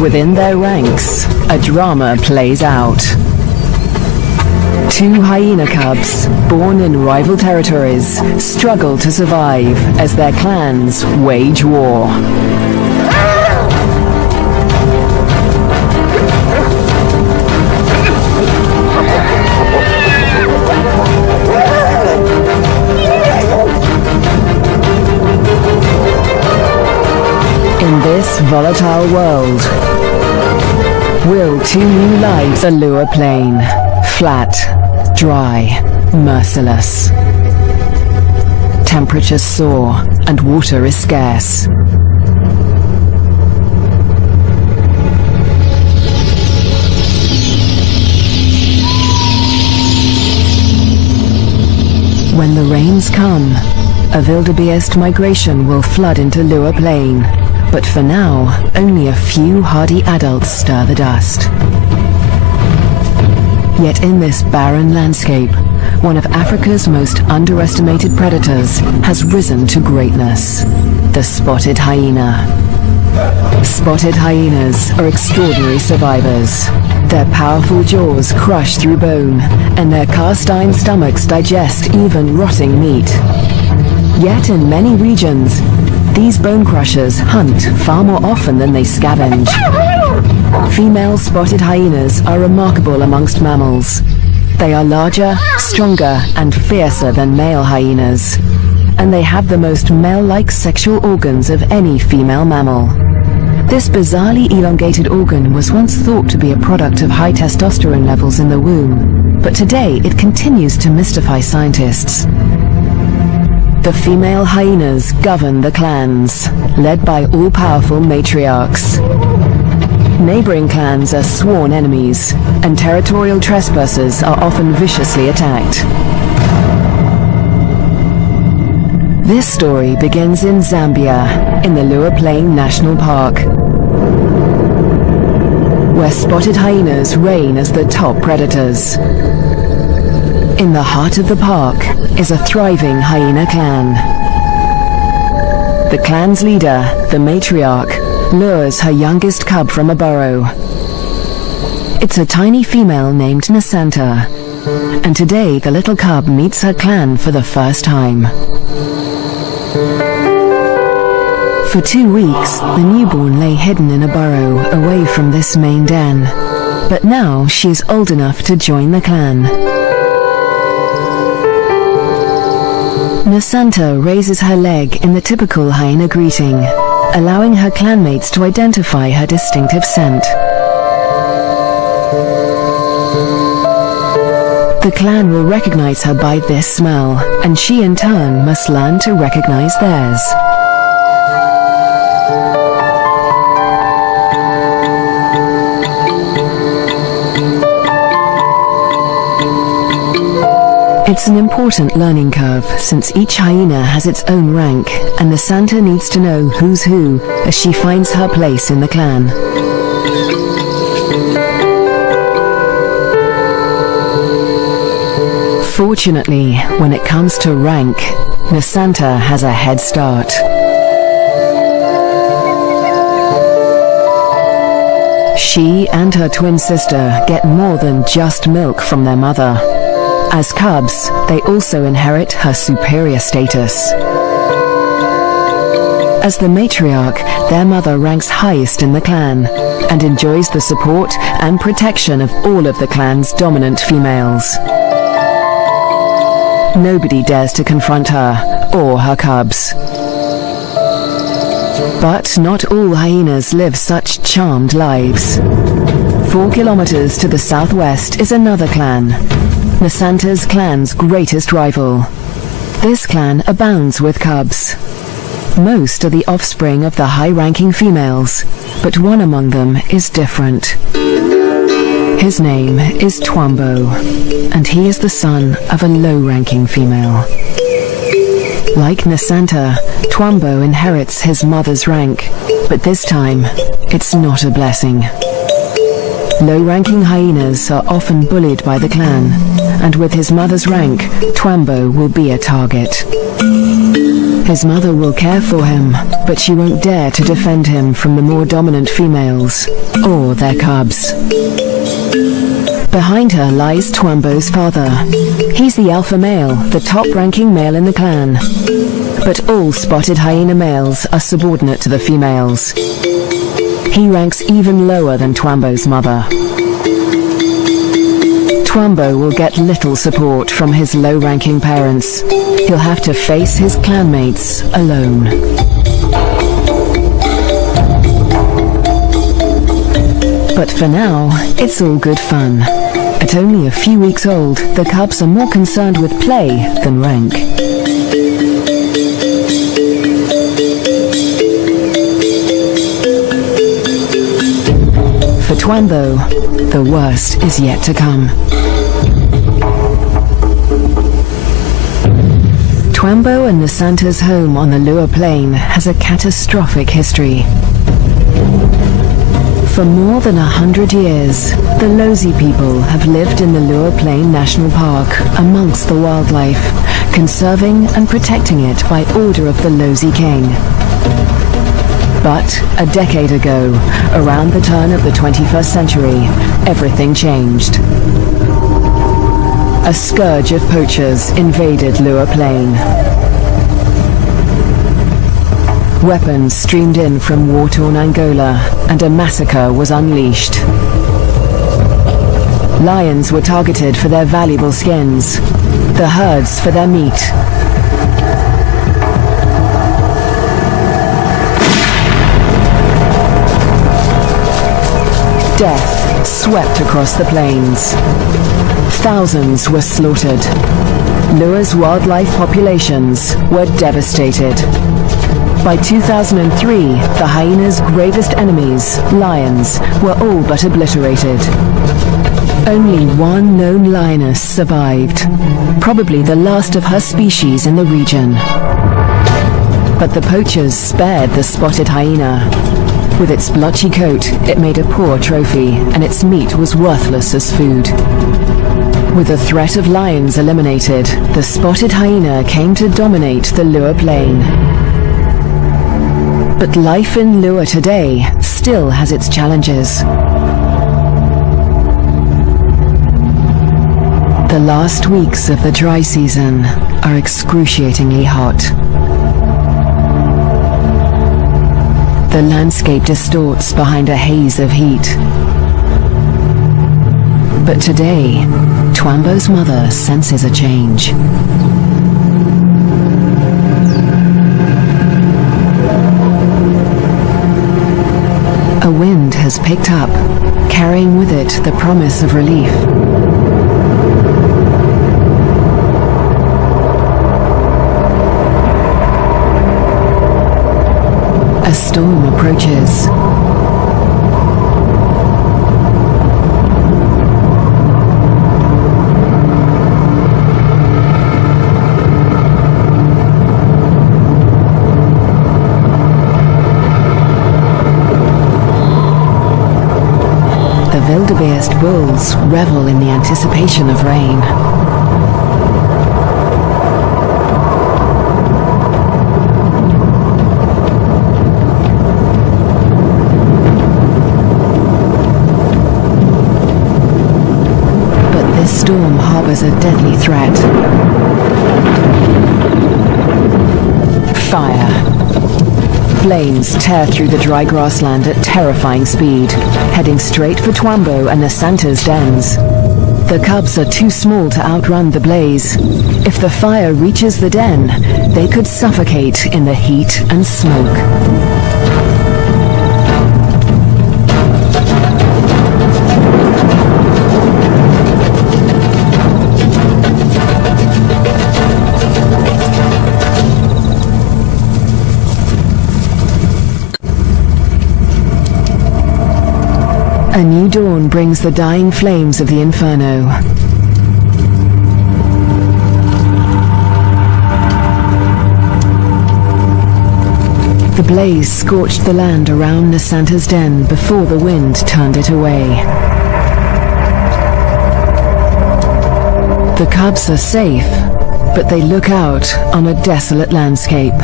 within their ranks, a drama plays out. Two hyena cubs, born in rival territories, struggle to survive as their clans wage war. In this volatile world, will two new lives allure plain? Flat, dry, merciless. Temperatures soar and water is scarce. When the rains come, a wildebeest migration will flood into Lua Plain. But for now, only a few hardy adults stir the dust. Yet in this barren landscape, one of Africa's most underestimated predators has risen to greatness: the spotted hyena. Spotted hyenas are extraordinary survivors. Their powerful jaws crush through bone, and their cast-iron stomachs digest even rotting meat. Yet in many regions, these bone crushers hunt far more often than they scavenge. Female spotted hyenas are remarkable amongst mammals. They are larger, stronger, and fiercer than male hyenas. And they have the most male-like sexual organs of any female mammal. This bizarrely elongated organ was once thought to be a product of high testosterone levels in the womb, but today it continues to mystify scientists. The female hyenas govern the clans, led by all-powerful matriarchs. Neighboring clans are sworn enemies, and territorial trespassers are often viciously attacked. This story begins in Zambia, in the Lua Plain National Park, where spotted hyenas reign as the top predators. In the heart of the park is a thriving hyena clan. The clan's leader, the matriarch, lures her youngest cub from a burrow. It's a tiny female named Nasanta, and today the little cub meets her clan for the first time. For 2 weeks, the newborn lay hidden in a burrow away from this main den, but now she's old enough to join the clan. Nasanta raises her leg in the typical hyena greeting, allowing her clanmates to identify her distinctive scent. The clan will recognize her by this smell, and she in turn must learn to recognize theirs. It's an important learning curve, since each hyena has its own rank, and Nasanta needs to know who's who as she finds her place in the clan. Fortunately, when it comes to rank, Nasanta has a head start. She and her twin sister get more than just milk from their mother. As cubs, they also inherit her superior status. As the matriarch, their mother ranks highest in the clan and enjoys the support and protection of all of the clan's dominant females. Nobody dares to confront her or her cubs. But not all hyenas live such charmed lives. 4 kilometers to the southwest is another clan, Nasanta's clan's greatest rival. This clan abounds with cubs. Most are the offspring of the high-ranking females, but one among them is different. His name is Twambo, and he is the son of a low-ranking female. Like Nasanta, Twambo inherits his mother's rank, but this time, it's not a blessing. Low-ranking hyenas are often bullied by the clan, and with his mother's rank, Twambo will be a target. His mother will care for him, but she won't dare to defend him from the more dominant females or their cubs. Behind her lies Twambo's father. He's the alpha male, the top-ranking male in the clan. But all spotted hyena males are subordinate to the females. He ranks even lower than Twambo's mother. Twambo will get little support from his low-ranking parents. He'll have to face his clanmates alone. But for now, it's all good fun. At only a few weeks old, the cubs are more concerned with play than rank. For Twambo, the worst is yet to come. Twambo and Nasanta's home on the Lua Plain has a catastrophic history. For more than 100 years, the Lozi people have lived in the Lua Plain National Park amongst the wildlife, conserving and protecting it by order of the Lozi King. But a decade ago, around the turn of the 21st century, everything changed. A scourge of poachers invaded Lua Plain. Weapons streamed in from war-torn Angola, and a massacre was unleashed. Lions were targeted for their valuable skins, the herds for their meat. Death swept across the plains. Thousands were slaughtered. Lua's wildlife populations were devastated. By 2003, the hyena's gravest enemies, lions, were all but obliterated. Only one known lioness survived, probably the last of her species in the region. But the poachers spared the spotted hyena. With its blotchy coat, it made a poor trophy, and its meat was worthless as food. With the threat of lions eliminated, the spotted hyena came to dominate the Lua Plain. But life in Lua today still has its challenges. The last weeks of the dry season are excruciatingly hot. The landscape distorts behind a haze of heat. But today, Twambo's mother senses a change. A wind has picked up, carrying with it the promise of relief. A storm approaches. The wildebeest bulls revel in the anticipation of rain. But this storm harbors a deadly threat. Fire. Flames tear through the dry grassland at terrifying speed, heading straight for Twambo and Nasanta's dens. The cubs are too small to outrun the blaze. If the fire reaches the den, they could suffocate in the heat and smoke. A new dawn brings the dying flames of the inferno. The blaze scorched the land around Nasanta's den before the wind turned it away. The cubs are safe, but they look out on a desolate landscape.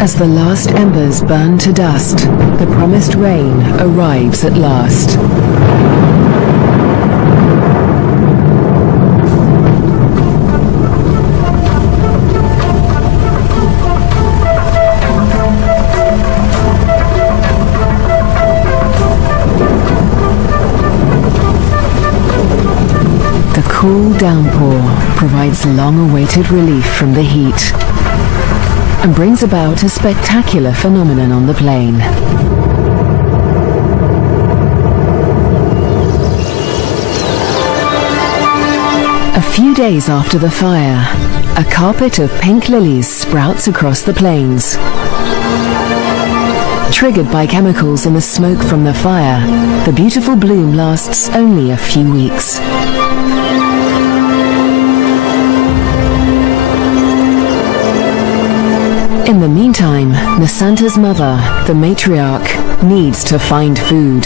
As the last embers burn to dust, the promised rain arrives at last. The cool downpour provides long-awaited relief from the heat and brings about a spectacular phenomenon on the plain. A few days after the fire, a carpet of pink lilies sprouts across the plains. Triggered by chemicals in the smoke from the fire, the beautiful bloom lasts only a few weeks. In the meantime, Nasanta's mother, the matriarch, needs to find food.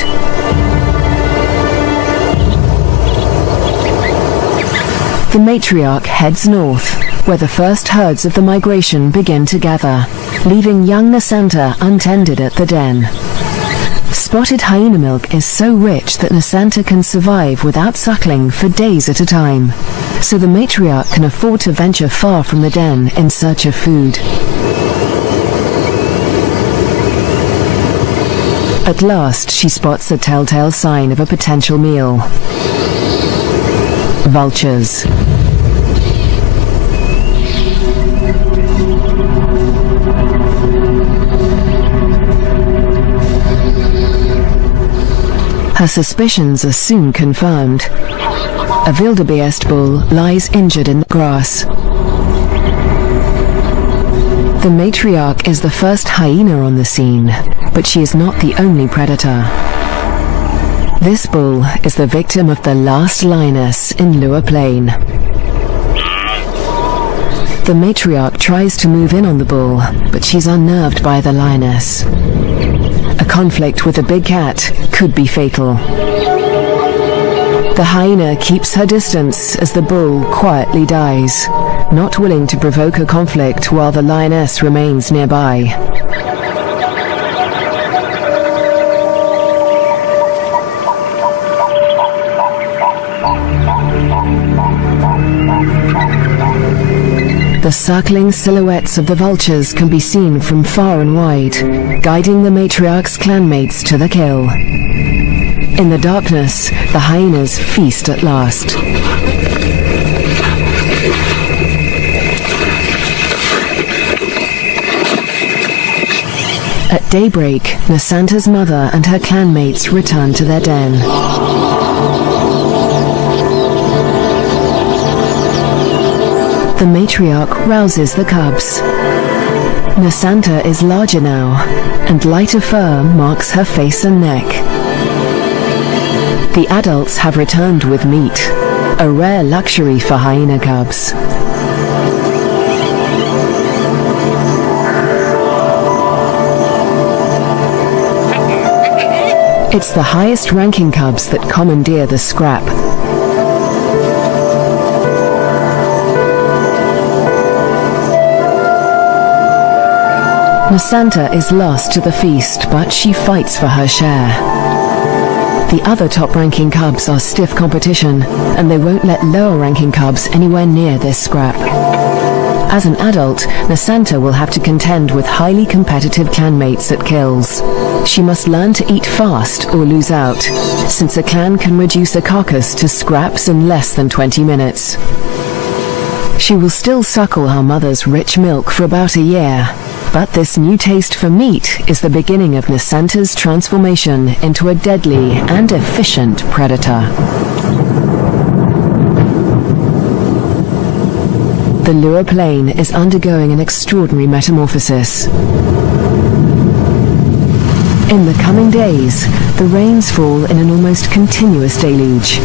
The matriarch heads north, where the first herds of the migration begin to gather, leaving young Nasanta untended at the den. Spotted hyena milk is so rich that Nasanta can survive without suckling for days at a time, so the matriarch can afford to venture far from the den in search of food. At last, she spots a telltale sign of a potential meal. Vultures. Her suspicions are soon confirmed. A wildebeest bull lies injured in the grass. The matriarch is the first hyena on the scene, but she is not the only predator. This bull is the victim of the last lioness in Lua Plain. The matriarch tries to move in on the bull, but she's unnerved by the lioness. A conflict with a big cat could be fatal. The hyena keeps her distance as the bull quietly dies, not willing to provoke a conflict while the lioness remains nearby. The circling silhouettes of the vultures can be seen from far and wide, guiding the matriarch's clanmates to the kill. In the darkness, the hyenas feast at last. At daybreak, Nasanta's mother and her clanmates return to their den. The matriarch rouses the cubs. Nasanta is larger now, and lighter fur marks her face and neck. The adults have returned with meat, a rare luxury for hyena cubs. It's the highest-ranking cubs that commandeer the scrap. Nasanta is lost to the feast, but she fights for her share. The other top-ranking cubs are stiff competition, and they won't let lower-ranking cubs anywhere near this scrap. As an adult, Nasanta will have to contend with highly competitive clanmates at kills. She must learn to eat fast or lose out, since a clan can reduce a carcass to scraps in less than 20 minutes. She will still suckle her mother's rich milk for about a year, but this new taste for meat is the beginning of Nasanta's transformation into a deadly and efficient predator. The Lua Plain is undergoing an extraordinary metamorphosis. In the coming days, the rains fall in an almost continuous deluge.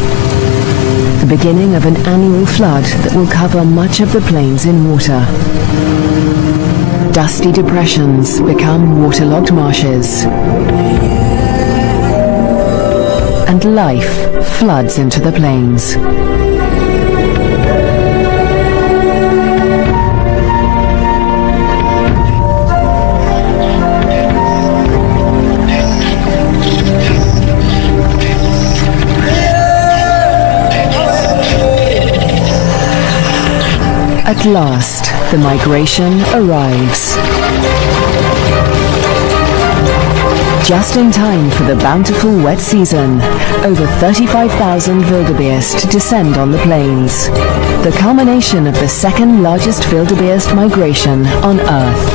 The beginning of an annual flood that will cover much of the plains in water. Dusty depressions become waterlogged marshes. and life floods into the plains. At last, the migration arrives. Just in time for the bountiful wet season, over 35,000 wildebeest descend on the plains, the culmination of the second largest wildebeest migration on Earth.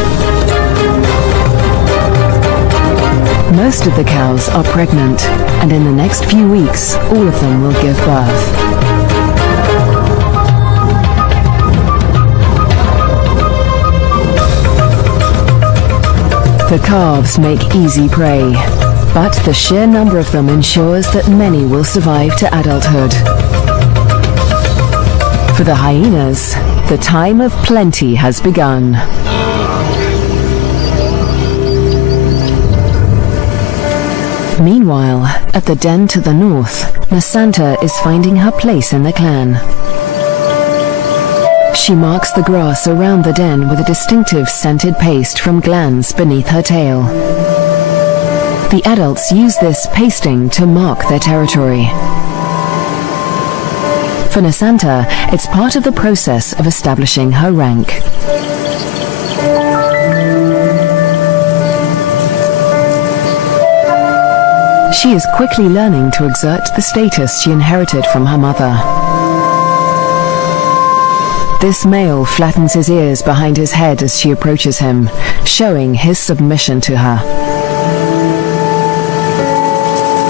Most of the cows are pregnant, and in the next few weeks, all of them will give birth. The calves make easy prey, but the sheer number of them ensures that many will survive to adulthood. For the hyenas, the time of plenty has begun. Meanwhile, at the den to the north, Nasanta is finding her place in the clan. She marks the grass around the den with a distinctive scented paste from glands beneath her tail. The adults use this pasting to mark their territory. For Nasanta, it's part of the process of establishing her rank. She is quickly learning to exert the status she inherited from her mother. This male flattens his ears behind his head as she approaches him, showing his submission to her.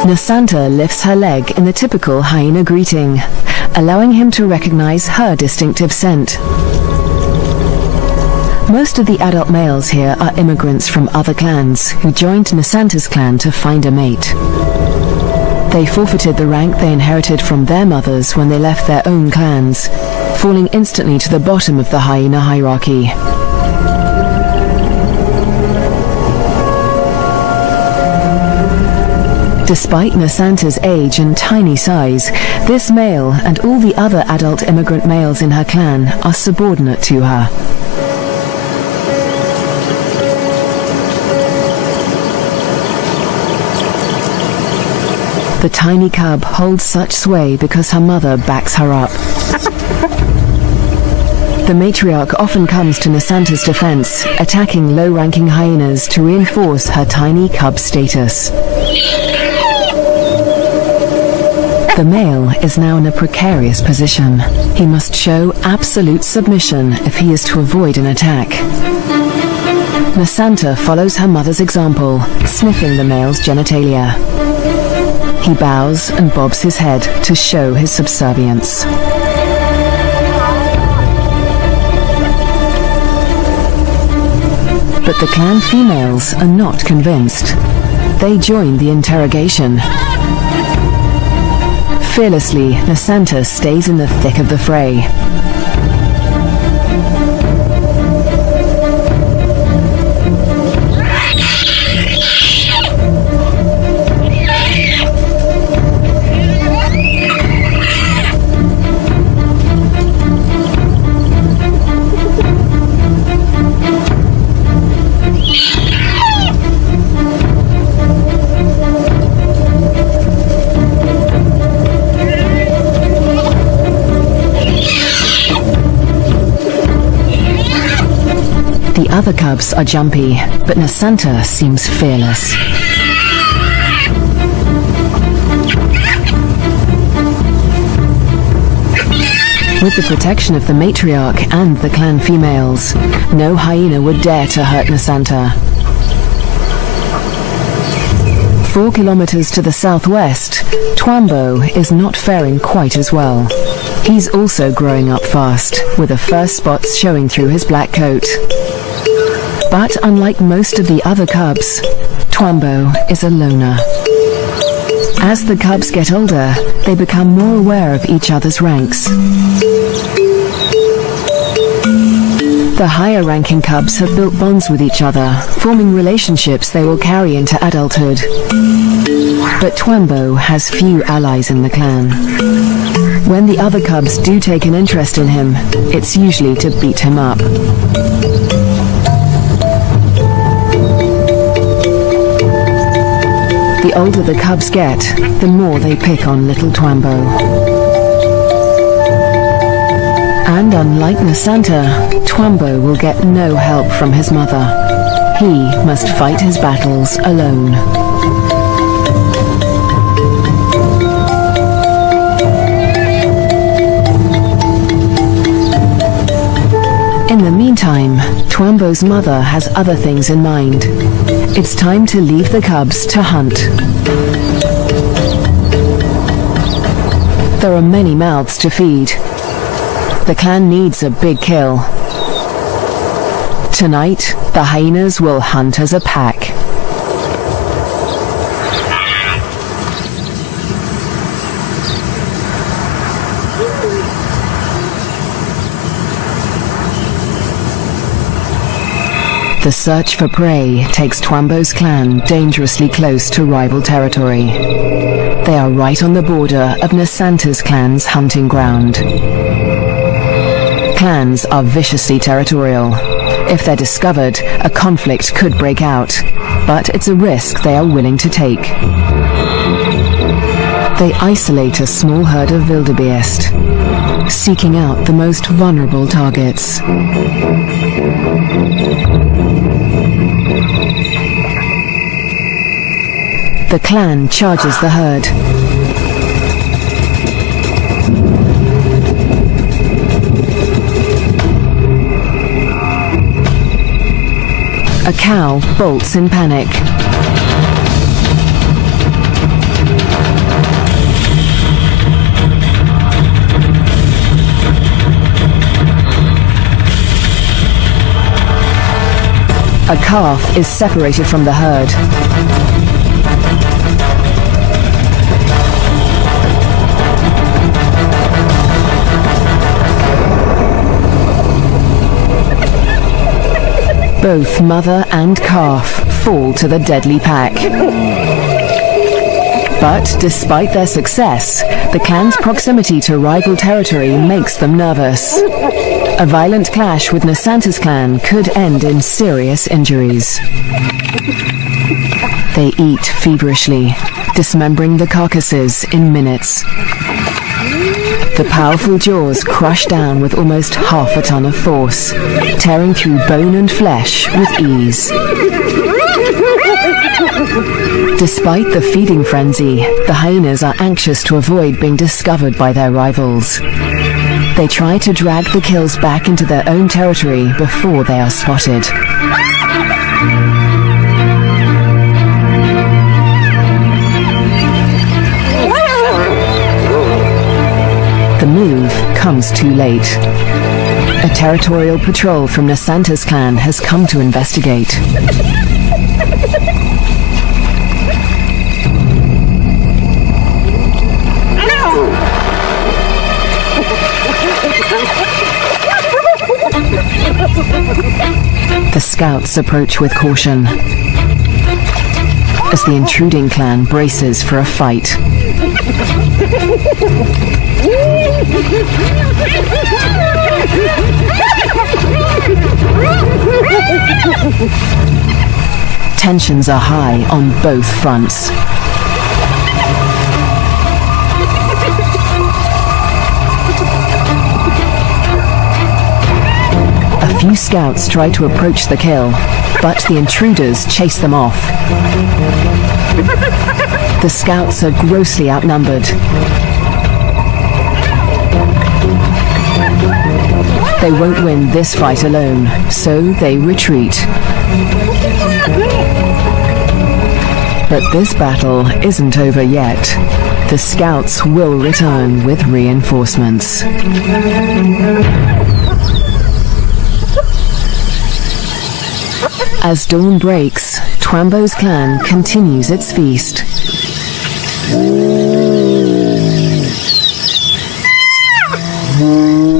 Nasanta lifts her leg in the typical hyena greeting, allowing him to recognize her distinctive scent. Most of the adult males here are immigrants from other clans who joined Nasanta's clan to find a mate. They forfeited the rank they inherited from their mothers when they left their own clans, falling instantly to the bottom of the hyena hierarchy. Despite Nasanta's age and tiny size, this male and all the other adult immigrant males in her clan are subordinate to her. The tiny cub holds such sway because her mother backs her up. The matriarch often comes to Nasanta's defense, attacking low-ranking hyenas to reinforce her tiny cub status. The male is now in a precarious position. He must show absolute submission if he is to avoid an attack. Nasanta follows her mother's example, sniffing the male's genitalia. He bows and bobs his head to show his subservience. But the clan females are not convinced. They join the interrogation. Fearlessly, Nasanta stays in the thick of the fray. The other cubs are jumpy, but Nasanta seems fearless. With the protection of the matriarch and the clan females, no hyena would dare to hurt Nasanta. 4 kilometers to the southwest, Twambo is not faring quite as well. He's also growing up fast, with the first spots showing through his black coat. But unlike most of the other cubs, Twambo is a loner. As the cubs get older, they become more aware of each other's ranks. The higher-ranking cubs have built bonds with each other, forming relationships they will carry into adulthood. But Twambo has few allies in the clan. When the other cubs do take an interest in him, it's usually to beat him up. The older the cubs get, the more they pick on little Twambo. And unlike Nasanta, Twambo will get no help from his mother. He must fight his battles alone. In the meantime, Twambo's mother has other things in mind. It's time to leave the cubs to hunt. There are many mouths to feed. The clan needs a big kill. Tonight, the hyenas will hunt as a pack. The search for prey takes Twambo's clan dangerously close to rival territory. They are right on the border of Nasanta's clan's hunting ground. Clans are viciously territorial. If they're discovered, a conflict could break out, but it's a risk they are willing to take. They isolate a small herd of wildebeest, seeking out the most vulnerable targets. The clan charges the herd. A cow bolts in panic. A calf is separated from the herd. Both mother and calf fall to the deadly pack. But despite their success, the clan's proximity to rival territory makes them nervous. A violent clash with Nasanta's clan could end in serious injuries. They eat feverishly, dismembering the carcasses in minutes. The powerful jaws crush down with almost half a ton of force, tearing through bone and flesh with ease. Despite the feeding frenzy, the hyenas are anxious to avoid being discovered by their rivals. They try to drag the kills back into their own territory before they are spotted. The move comes too late. A territorial patrol from Nasanta's clan has come to investigate. The scouts approach with caution as the intruding clan braces for a fight. Tensions are high on both fronts. A few scouts try to approach the kill, but the intruders chase them off. The scouts are grossly outnumbered. They won't win this fight alone, so they retreat. But this battle isn't over yet. The scouts will return with reinforcements. As dawn breaks, Twambo's clan continues its feast.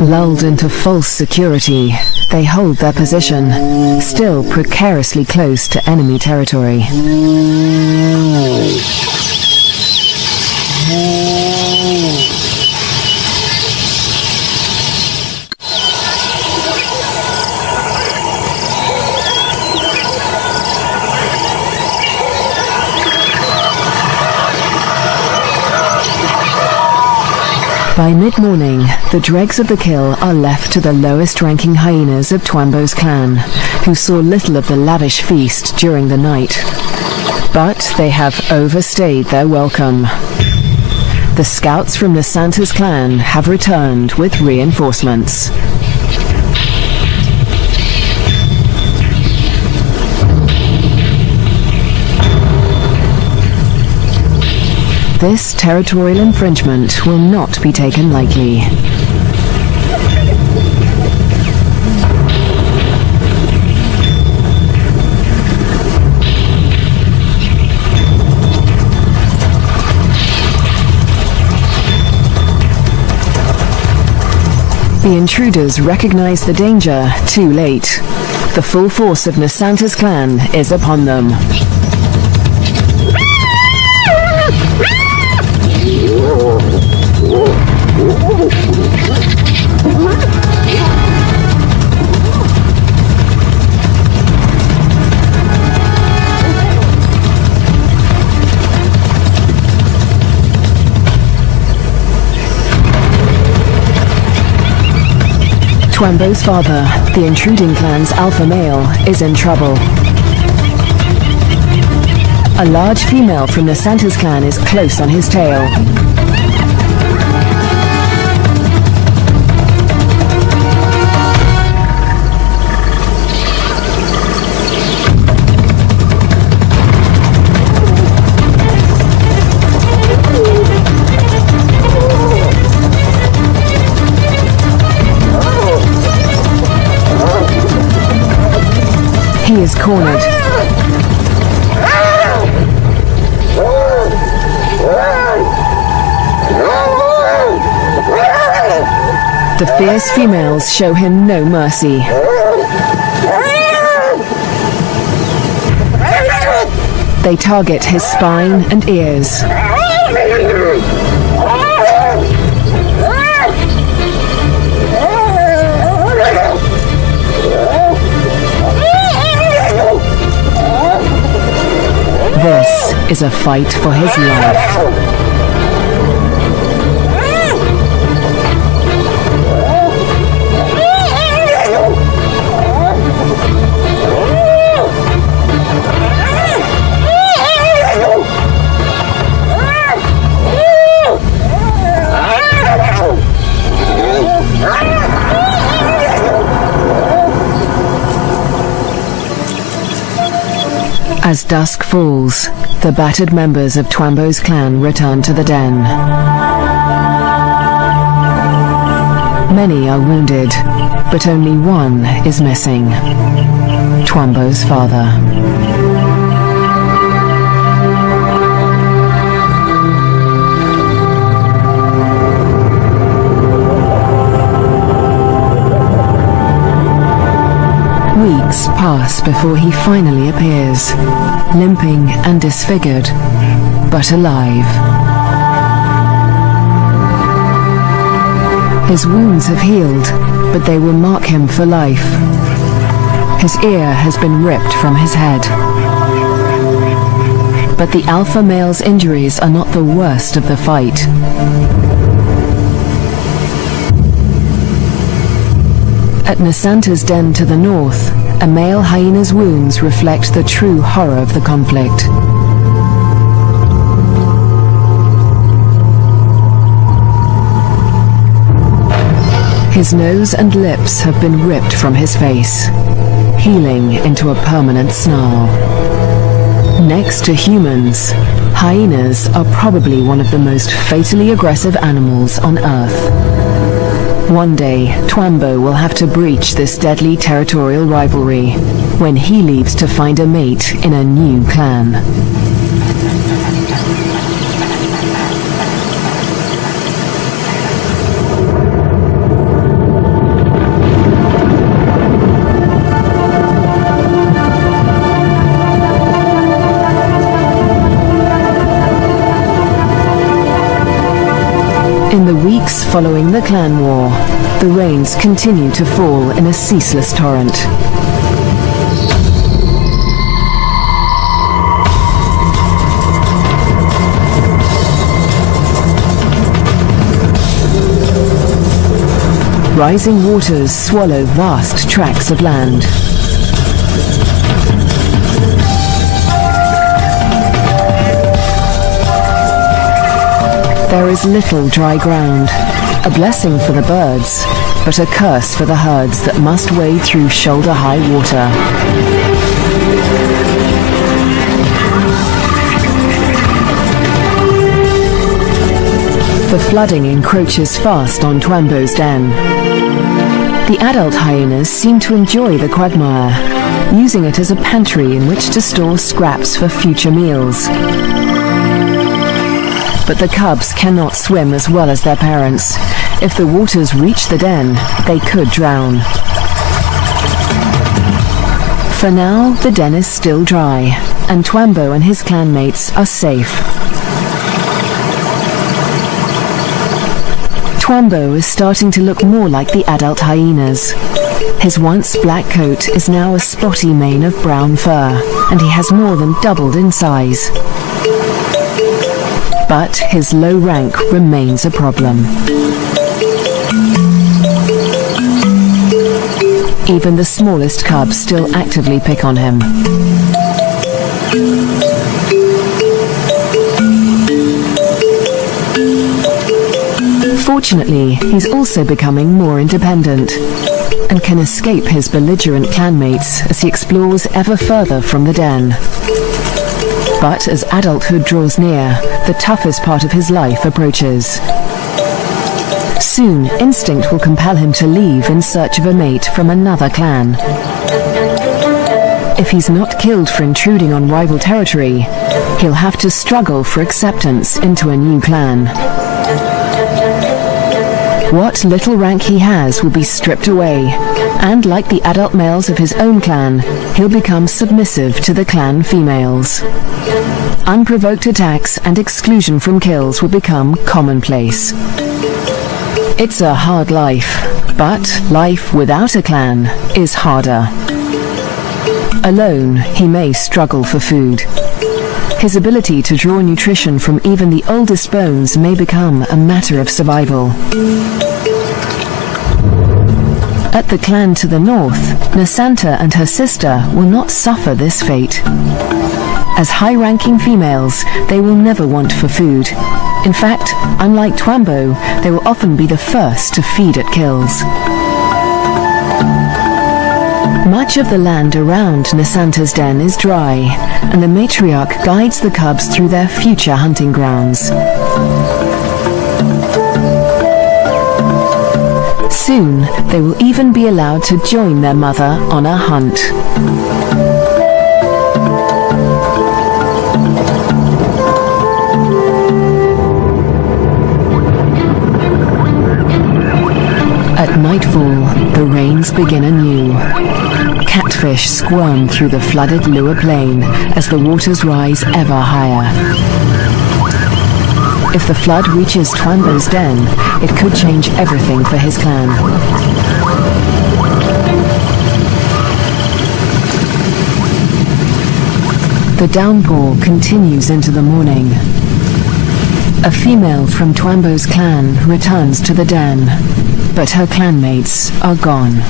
Lulled into false security, they hold their position, still precariously close to enemy territory. By mid-morning, the dregs of the kill are left to the lowest-ranking hyenas of Twambo's clan, who saw little of the lavish feast during the night. But they have overstayed their welcome. The scouts from Nasanta's clan have returned with reinforcements. This territorial infringement will not be taken lightly. The intruders recognize the danger too late. The full force of Nasanta's clan is upon them. Twambo's father, the intruding clan's alpha male, is in trouble. A large female from Nasanta's clan is close on his tail. He is cornered. The fierce females show him no mercy. They target his spine and ears. This is a fight for his life. As dusk falls, the battered members of Twambo's clan return to the den. Many are wounded, but only one is missing. Twambo's father. Weeks pass before he finally appears, limping and disfigured, but alive. His wounds have healed, but they will mark him for life. His ear has been ripped from his head. But the alpha male's injuries are not the worst of the fight. At Nasanta's den to the north, a male hyena's wounds reflect the true horror of the conflict. His nose and lips have been ripped from his face, healing into a permanent snarl. Next to humans, hyenas are probably one of the most fatally aggressive animals on Earth. One day, Twambo will have to breach this deadly territorial rivalry when he leaves to find a mate in a new clan. In the weeks following the clan war, the rains continue to fall in a ceaseless torrent. rising waters swallow vast tracts of land. There is little dry ground, a blessing for the birds, but a curse for the herds that must wade through shoulder-high water. The flooding encroaches fast on Twambo's den. The adult hyenas seem to enjoy the quagmire, using it as a pantry in which to store scraps for future meals. But the cubs cannot swim as well as their parents. If the waters reach the den, they could drown. For now, the den is still dry, and Twambo and his clanmates are safe. Twambo is starting to look more like the adult hyenas. His once black coat is now a spotty mane of brown fur, and he has more than doubled in size. But his low rank remains a problem. Even the smallest cubs still actively pick on him. Fortunately, he's also becoming more independent and can escape his belligerent clanmates as he explores ever further from the den. But as adulthood draws near, the toughest part of his life approaches. Soon, instinct will compel him to leave in search of a mate from another clan. If he's not killed for intruding on rival territory, he'll have to struggle for acceptance into a new clan. What little rank he has will be stripped away, and like the adult males of his own clan, he'll become submissive to the clan females. Unprovoked attacks and exclusion from kills will become commonplace. It's a hard life, but life without a clan is harder. Alone, he may struggle for food. His ability to draw nutrition from even the oldest bones may become a matter of survival. At the clan to the north, Nasanta and her sister will not suffer this fate. As high-ranking females, they will never want for food. In fact, unlike Twambo, they will often be the first to feed at kills. Much of the land around Nasanta's den is dry, and the matriarch guides the cubs through their future hunting grounds. Soon, they will even be allowed to join their mother on a hunt. At nightfall, the rains begin anew. Catfish squirm through the flooded Lua Plain as the waters rise ever higher. If the flood reaches Twambo's den, it could change everything for his clan. The downpour continues into the morning. A female from Twambo's clan returns to the den, but her clanmates are gone.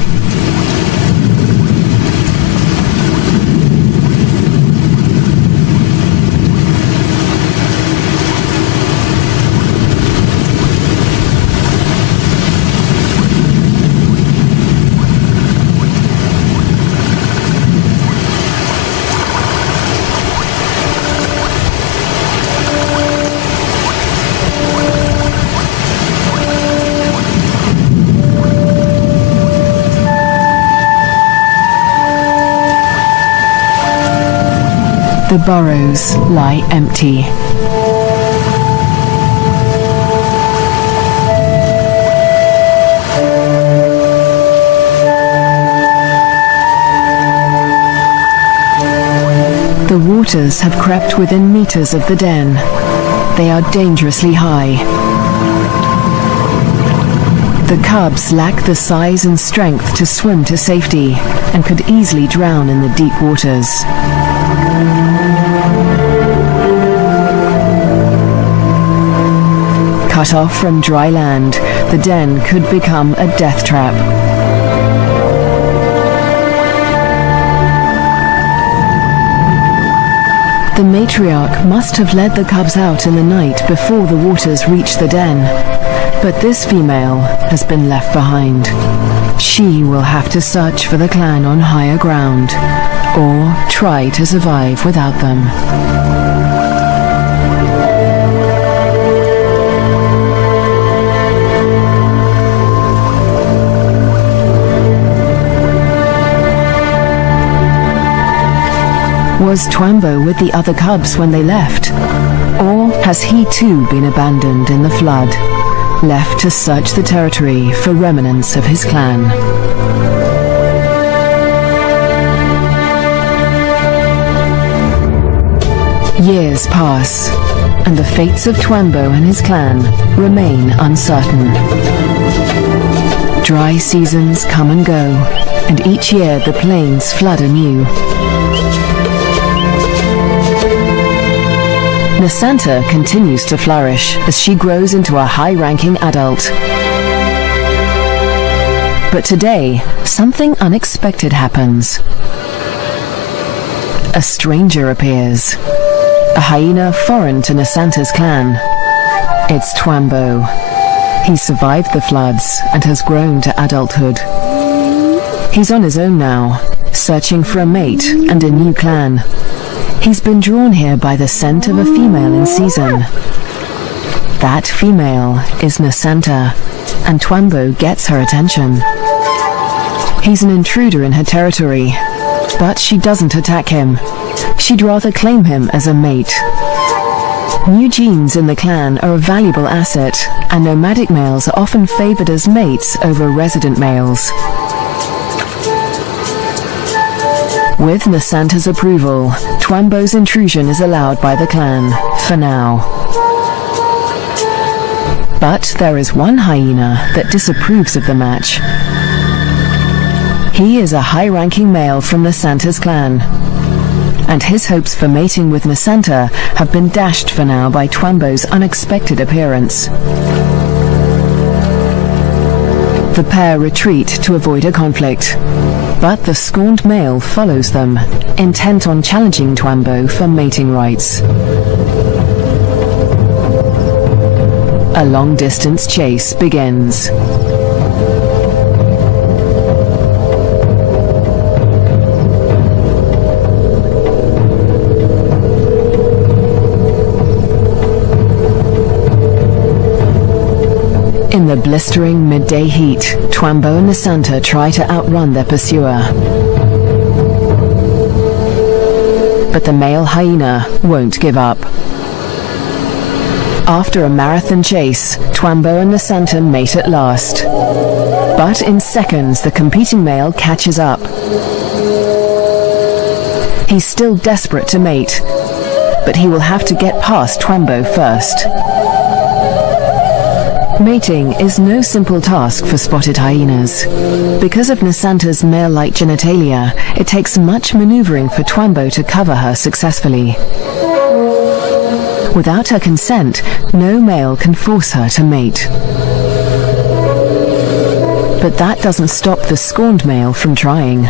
The burrows lie empty. The waters have crept within meters of the den. They are dangerously high. The cubs lack the size and strength to swim to safety and could easily drown in the deep waters. Cut off from dry land, the den could become a death trap. The matriarch must have led the cubs out in the night before the waters reached the den, but this female has been left behind. She will have to search for the clan on higher ground, or try to survive without them. Was Twambo with the other cubs when they left? Or has he too been abandoned in the flood, left to search the territory for remnants of his clan? Years pass, and the fates of Twambo and his clan remain uncertain. Dry seasons come and go, and each year the plains flood anew. Nasanta continues to flourish as she grows into a high-ranking adult. But today, something unexpected happens. A stranger appears, a hyena foreign to Nasanta's clan. It's Twambo. He survived the floods and has grown to adulthood. He's on his own now, searching for a mate and a new clan. He's been drawn here by the scent of a female in season. That female is Nasanta, and Twambo gets her attention. He's an intruder in her territory, but she doesn't attack him. She'd rather claim him as a mate. New genes in the clan are a valuable asset, and nomadic males are often favored as mates over resident males. With Nasanta's approval, Twambo's intrusion is allowed by the clan, for now. But there is one hyena that disapproves of the match. He is a high-ranking male from Nasanta's clan, and his hopes for mating with Nasanta have been dashed for now by Twambo's unexpected appearance. The pair retreat to avoid a conflict, but the scorned male follows them, intent on challenging Twambo for mating rights. A long-distance chase begins. In the blistering midday heat, Twambo and Nasanta try to outrun their pursuer. But the male hyena won't give up. After a marathon chase, Twambo and Nasanta mate at last. But in seconds, the competing male catches up. He's still desperate to mate, but he will have to get past Twambo first. Mating is no simple task for spotted hyenas. Because of Nasanta's male-like genitalia, it takes much maneuvering for Twambo to cover her successfully. Without her consent, no male can force her to mate. But that doesn't stop the scorned male from trying.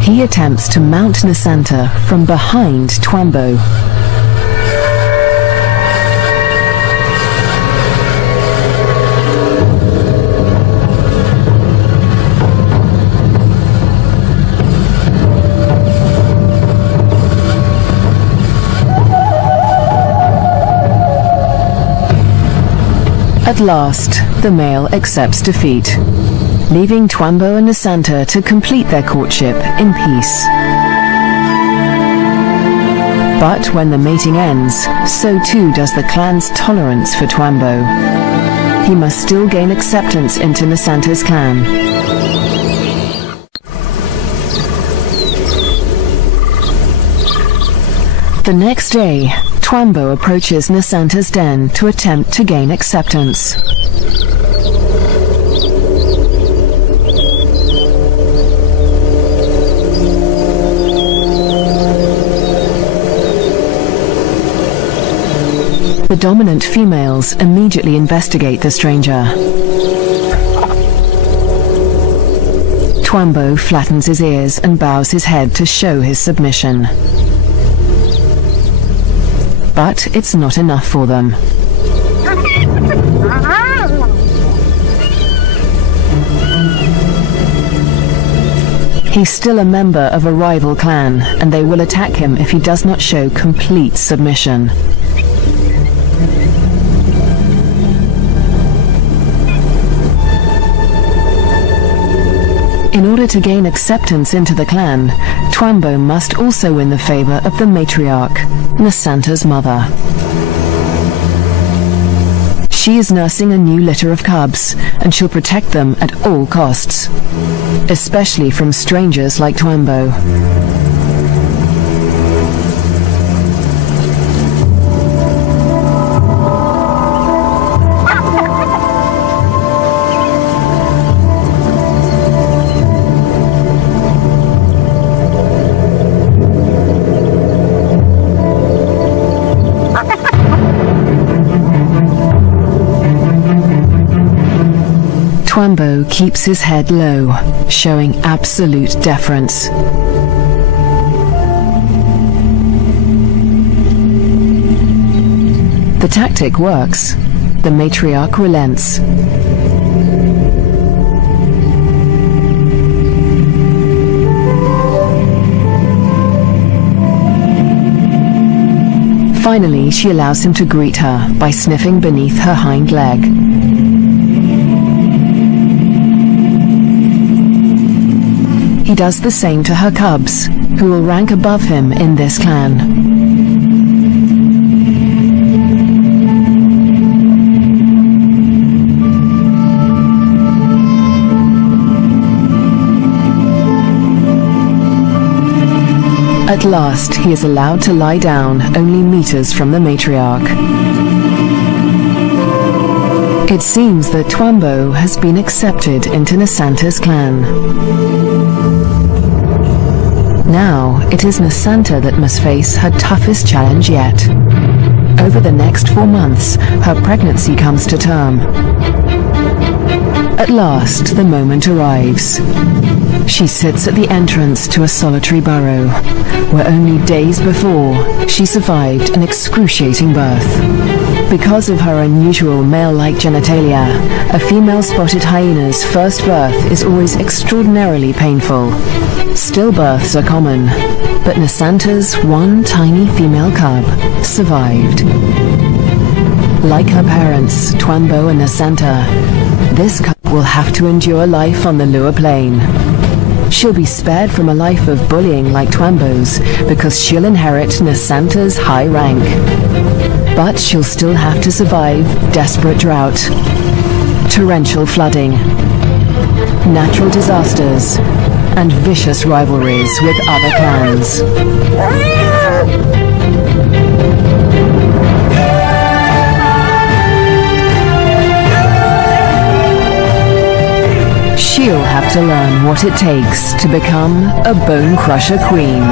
He attempts to mount Nasanta from behind Twambo. At last, the male accepts defeat, leaving Twambo and Nasanta to complete their courtship in peace. But when the mating ends, so too does the clan's tolerance for Twambo. He must still gain acceptance into Nasanta's clan. The next day, Twambo approaches Nasanta's den to attempt to gain acceptance. The dominant females immediately investigate the stranger. Twambo flattens his ears and bows his head to show his submission. But it's not enough for them. He's still a member of a rival clan, and they will attack him if he does not show complete submission. In order to gain acceptance into the clan, Twambo must also win the favor of the matriarch, Nasanta's mother. She is nursing a new litter of cubs, and she'll protect them at all costs, especially from strangers like Twambo. Twambo keeps his head low, showing absolute deference. The tactic works. The matriarch relents. Finally, she allows him to greet her by sniffing beneath her hind leg. He does the same to her cubs, who will rank above him in this clan. At last, he is allowed to lie down only meters from the matriarch. It seems that Twambo has been accepted into Nasanta's clan. Now, it is Nasanta that must face her toughest challenge yet. Over the next 4 months, her pregnancy comes to term. At last, the moment arrives. She sits at the entrance to a solitary burrow, where only days before, she survived an excruciating birth. Because of her unusual male-like genitalia, a female spotted hyena's first birth is always extraordinarily painful. Stillbirths are common, but Nasanta's one tiny female cub survived. Like her parents, Twambo and Nasanta, this cub will have to endure life on the Lua Plain. She'll be spared from a life of bullying like Twambo's because she'll inherit Nasanta's high rank. But she'll still have to survive desperate drought, torrential flooding, natural disasters, and vicious rivalries with other clans. She'll have to learn what it takes to become a bone crusher queen.